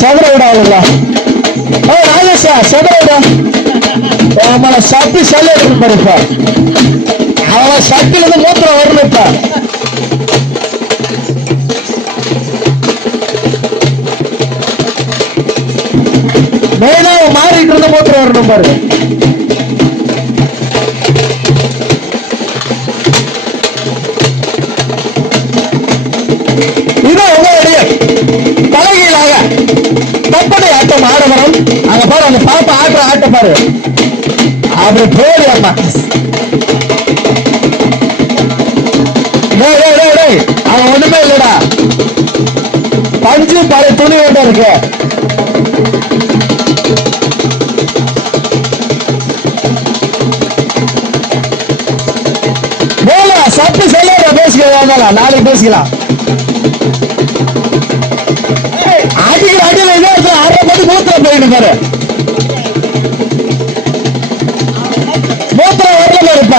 செதற விடாதுல்ல ராஜேஷா செதற விட அவங்கள சட்டி சொல்ல எடுத்து இப்ப அவன் சட்டில இருந்து மூத்திரம் வரணும் இப்ப மெயினா மாறிட்டு இருந்த மூத்திரம் வரணும் பாரு இது உங்களுடைய தலைகீழாக கப்பனை ஆட்டம் ஆடவரம் அங்க பாரு அந்த பாப்பா ஆட்ட ஆட்ட பாரு அப்படி போடி அம்மா அவன் ஒண்ணுமே இல்லடா பஞ்சு பழைய துணி வேண்ட இருக்கு சப்பு சொல்ல பேசிக்கலாம் நாளைக்கு பேசிக்கலாம் அடிக்கிற அடியில் என்ன அரை மணி மூத்திரம் போயிடும் பாரு மூத்திரம் வரல இருப்ப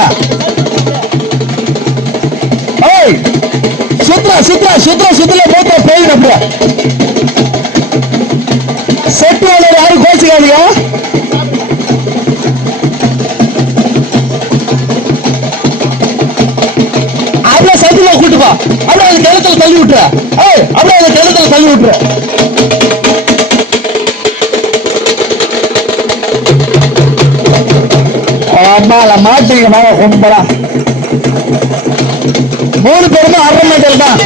சுத்ரா சுத்ரா சுத்ரா சுத்துல மூத்திரம் போயிடும் செட்டு யாரும் கோச்சிக்காதீங்க கூட்டுப்பா அப்படியே அது கிணத்துல தள்ளி விட்டுற அப்படியே அது கிணத்துல தள்ளி விட்டுற அம்மால மாட்டீங்க கும்பலா 3 பேருமே அரை மீட்டர் தான்